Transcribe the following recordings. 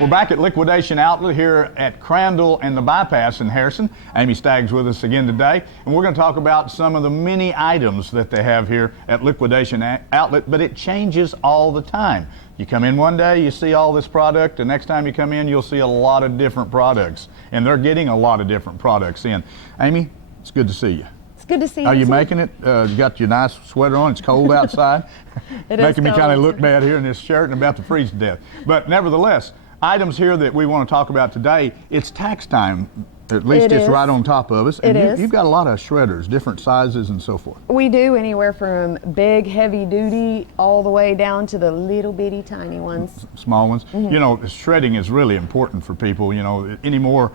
We're back at Liquidation Outlet here at Crandall and the Bypass in Harrison. Amy Stagg's with us again today, and we're going to talk about some of the many items that they have here at Liquidation Outlet, but it changes all the time. You come in one day, you see all this product, the next time you come in, you'll see a lot of different products, and they're getting a lot of different products in. Amy, it's good to see you. It's good to see you. Are you making it? You got your nice sweater on, it's cold outside. Making me kind of look bad here in this shirt and about to freeze to death. But nevertheless, items here that we want to talk about today, it's tax time. At least it's right on top of us. And you've got a lot of shredders, different sizes and so forth. We do, anywhere from big, heavy duty, all the way down to the little bitty tiny ones. Small ones. Mm-hmm. You know, shredding is really important for people. You know, anymore,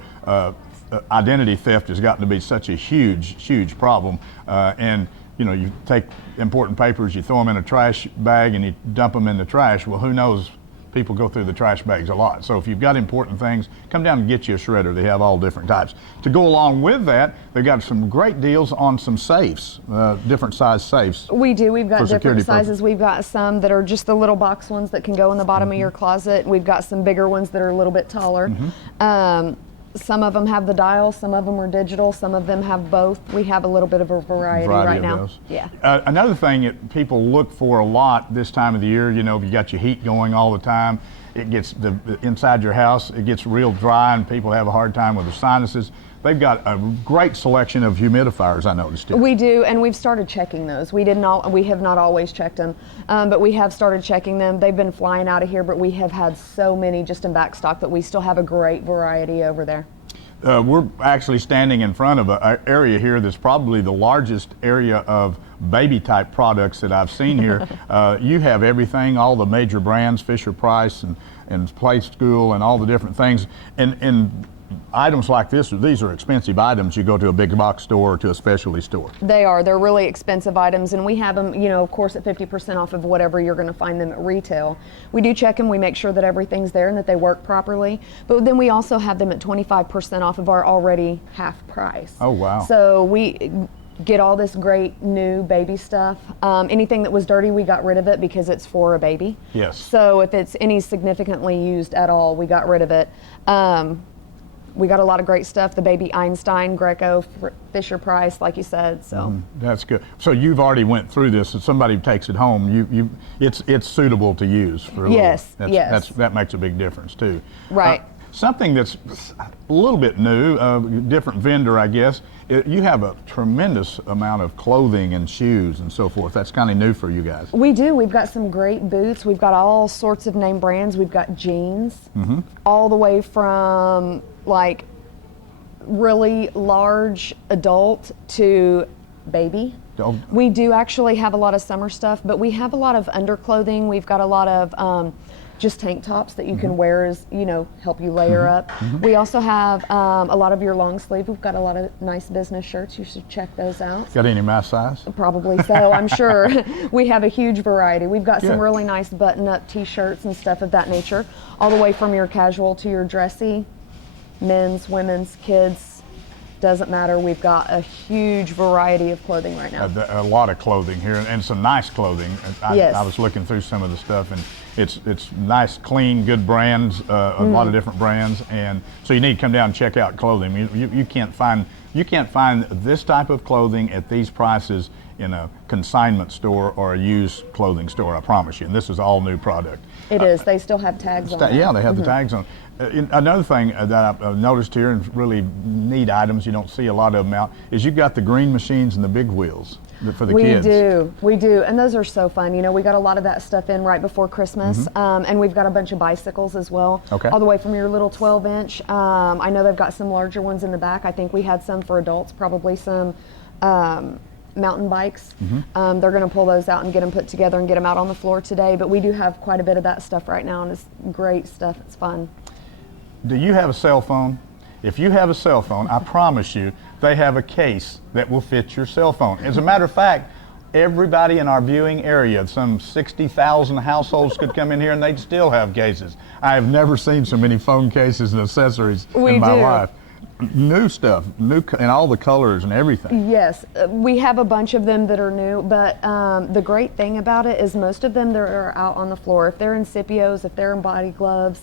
identity theft has gotten to be such a huge problem. And you know, you take important papers, you throw them in a trash bag and you dump them in the trash. Well, who knows? People go through the trash bags a lot. So if you've got important things, come down and get you a shredder. They have all different types. To go along with that, they've got some great deals on some safes, different size safes. We do. We've got different sizes. We've got some that are just the little box ones that can go in the bottom of your closet. We've got some bigger ones that are a little bit taller. Some of them have the dial, some of them are digital, some of them have both. We have a little bit of a variety right now. Those. Yeah. Another thing that people look for a lot this time of the year, you know, you got your heat going all the time, it gets inside your house, it gets real dry and people have a hard time with the sinuses. They've got a great selection of humidifiers, I noticed. We do, and we've started checking those. We have not always checked them, but we have started checking them. They've been flying out of here, but we have had so many just in back stock that we still have a great variety over there. We're actually standing in front of an area here that's probably the largest area of baby type products that I've seen here. You have everything, all the major brands, Fisher-Price and Play School and all the different things. And items like this, these are expensive items. You go to a big box store or to a specialty store. They're really expensive items, and we have them, you know, of course, at 50% off of whatever you're going to find them at retail. We do check them, we make sure that everything's there and that they work properly, but then we also have them at 25% off of our already half price. Oh, wow. So we get all this great new baby stuff. Anything that was dirty, we got rid of it because it's for a baby. Yes. So if it's any significantly used at all, we got rid of it. We got a lot of great stuff, the baby Einstein, Greco, Fisher-Price, like you said, so. That's good. So you've already went through this. If somebody takes it home, it's suitable to use for a yes, little. Yes. That makes a big difference too. Right. Something that's a little bit new, different vendor, I guess. You have a tremendous amount of clothing and shoes and so forth. That's kind of new for you guys. We do. We've got some great boots. We've got all sorts of name brands. We've got jeans, all the way from like really large adult to baby. We do actually have a lot of summer stuff, but we have a lot of underclothing. We've got a lot of just tank tops that you can wear as, you know, help you layer up. We also have a lot of your long sleeve. We've got a lot of nice business shirts. You should check those out. Got any my size? Probably so, I'm sure. We have a huge variety. We've got some really nice button-up t-shirts and stuff of that nature, all the way from your casual to your dressy, men's, women's, kids. Doesn't matter. We've got a huge variety of clothing right now. A lot of clothing here, and some nice clothing. I was looking through some of the stuff, and it's nice, clean, good brands, a lot of different brands, and so you need to come down and check out clothing. You can't find this type of clothing at these prices in a consignment store or a used clothing store, I promise you. And this is all new product. It is. They still have tags on it. Yeah, they have the tags on. Another thing that I've noticed here, and really neat items, you don't see a lot of them out, is you've got the green machines and the big wheels for the kids. We do, and those are so fun. You know, we got a lot of that stuff in right before Christmas, and we've got a bunch of bicycles as well, all the way from your little 12-inch. I know they've got some larger ones in the back. I think we had some for adults, probably some mountain bikes. They're going to pull those out and get them put together and get them out on the floor today, but we do have quite a bit of that stuff right now, and it's great stuff. It's fun. Do you have a cell phone? If you have a cell phone, I promise you, they have a case that will fit your cell phone. As a matter of fact, everybody in our viewing area, some 60,000 households could come in here and they'd still have cases. I have never seen so many phone cases and accessories in my life. New stuff, new in all the colors and everything. Yes, we have a bunch of them that are new, but the great thing about it is most of them that are out on the floor, if they're in Scipios, if they're in body gloves,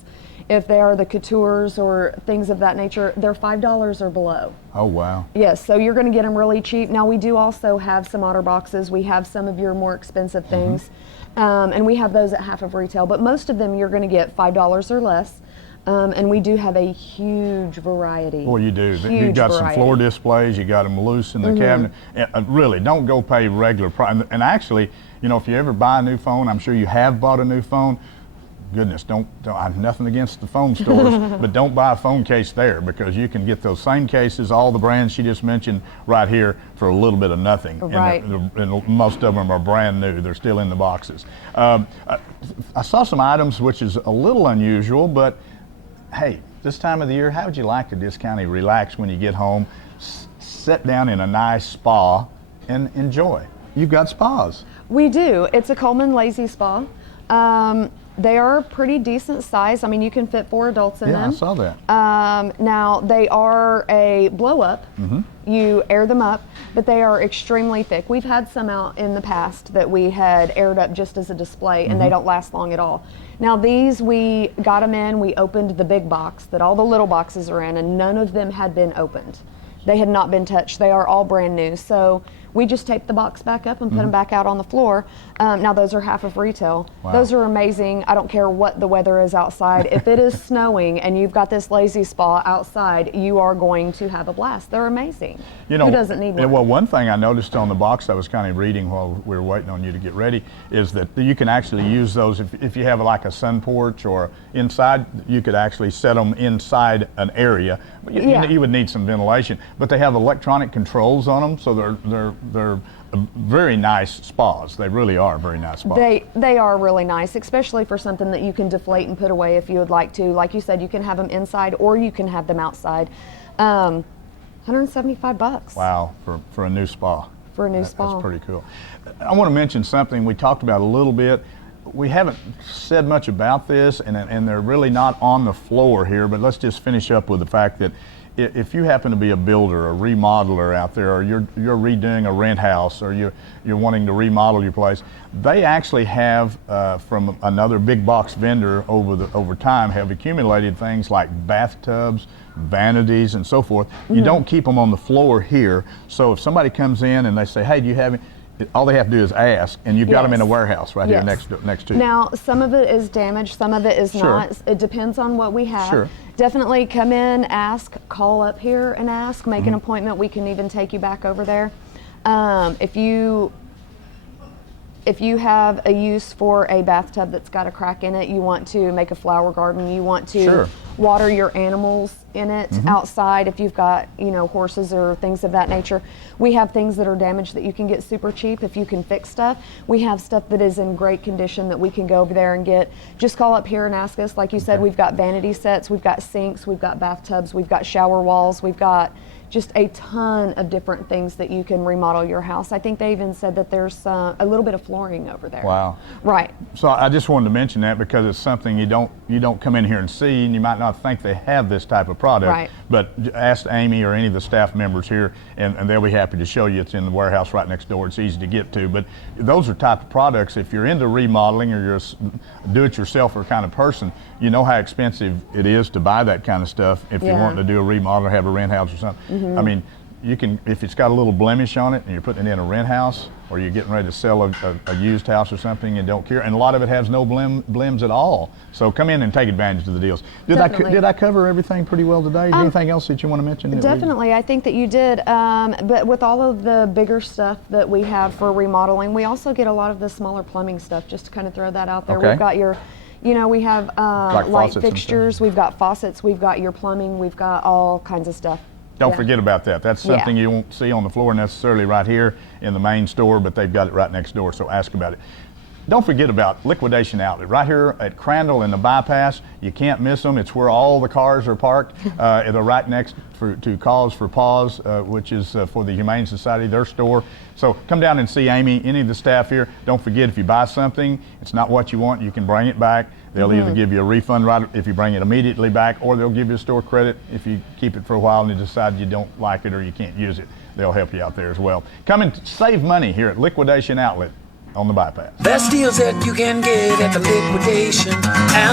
If they are the coutures or things of that nature, they're $5 or below. Oh, wow. Yes, so you're going to get them really cheap. Now, we do also have some otter boxes. We have some of your more expensive things, and we have those at half of retail. But most of them you're going to get $5 or less. And we do have a huge variety. Well, you do. Huge You've got variety. some floor displays. You got them loose in the cabinet. And, really, don't go pay regular price. And actually, you know, if you ever buy a new phone, I'm sure you have bought a new phone. Goodness, don't I have nothing against the phone stores, but don't buy a phone case there, because you can get those same cases, all the brands she just mentioned right here, for a little bit of nothing. Right. And most of them are brand new. They're still in the boxes. I saw some items which is a little unusual, but hey, this time of the year, how would you like to just kind of relax when you get home, sit down in a nice spa and enjoy? You've got spas. We do. It's a Coleman Lazy Spa. They are pretty decent size. I mean, you can fit 4 adults in them. Yeah, I saw that. Now, they are a blow-up. You air them up, but they are extremely thick. We've had some out in the past that we had aired up just as a display, and they don't last long at all. Now, these, we got them in, we opened the big box that all the little boxes are in, and none of them had been opened. They had not been touched. They are all brand new. So we just taped the box back up and put them back out on the floor. Now those are half of retail. Wow. Those are amazing. I don't care what the weather is outside. If it is snowing and you've got this lazy spa outside, you are going to have a blast. They're amazing. You know, who doesn't need one? Well, one thing I noticed on the box I was kind of reading while we were waiting on you to get ready is that you can actually use those if you have like a sun porch or inside. You could actually set them inside an area. You would need some ventilation, but they have electronic controls on them, so they're very nice spas. They really are very nice spas. They are really nice, especially for something that you can deflate and put away if you would like to. Like you said, you can have them inside or you can have them outside. $175. Wow, for a new spa. For a new spa. That's pretty cool. I want to mention something we talked about a little bit. We haven't said much about this, and they're really not on the floor here, but let's just finish up with the fact that if you happen to be a builder, a remodeler out there, or you're redoing a rent house, or you're wanting to remodel your place, they actually have from another big box vendor over time have accumulated things like bathtubs, vanities, and so forth. You don't keep them on the floor here, so if somebody comes in and they say, hey, do you have any? All they have to do is ask, and you've got them in a warehouse right here next to you. Now, some of it is damaged, some of it is not. It depends on what we have. Sure. Definitely come in, ask, call up here and ask, make an appointment. We can even take you back over there. If you have a use for a bathtub that's got a crack in it, you want to make a flower garden, you want to water your animals in it outside, if you've got, horses or things of that nature. We have things that are damaged that you can get super cheap if you can fix stuff. We have stuff that is in great condition that we can go over there and get. Just call up here and ask us. Like you said, we've got vanity sets, we've got sinks, we've got bathtubs, we've got shower walls, we've got just a ton of different things that you can remodel your house. I think they even said that there's a little bit of flooring over there. Wow. Right. So I just wanted to mention that because it's something you don't come in here and see, and you might not think they have this type of product. Right. But ask Amy or any of the staff members here, and they'll be happy to show you. It's in the warehouse right next door. It's easy to get to. But those are type of products. If you're into remodeling or you're a do-it-yourselfer kind of person, you know how expensive it is to buy that kind of stuff if you want to do a remodel or have a rent house or something. I mean, you can, if it's got a little blemish on it and you're putting it in a rent house, or you're getting ready to sell a used house or something and don't care, and a lot of it has no blems at all. So come in and take advantage of the deals. Did I cover everything pretty well today? Is there anything else that you want to mention? Definitely, I think that you did. But with all of the bigger stuff that we have for remodeling, we also get a lot of the smaller plumbing stuff, just to kind of throw that out there. We've got your, we have like light fixtures, we've got faucets, we've got your plumbing, we've got all kinds of stuff. Don't forget about that. That's something you won't see on the floor necessarily right here in the main store, but they've got it right next door, so ask about it. Don't forget about Liquidation Outlet right here at Crandall in the bypass. You can't miss them. It's where all the cars are parked. They're right next to Cause for Paws, which is for the Humane Society, their store. So come down and see Amy, any of the staff here. Don't forget, if you buy something, it's not what you want, you can bring it back. They'll either give you a refund right if you bring it immediately back, or they'll give you a store credit if you keep it for a while and you decide you don't like it or you can't use it. They'll help you out there as well. Come and save money here at Liquidation Outlet on the bypass. Best deals that you can get at the Liquidation Outlet.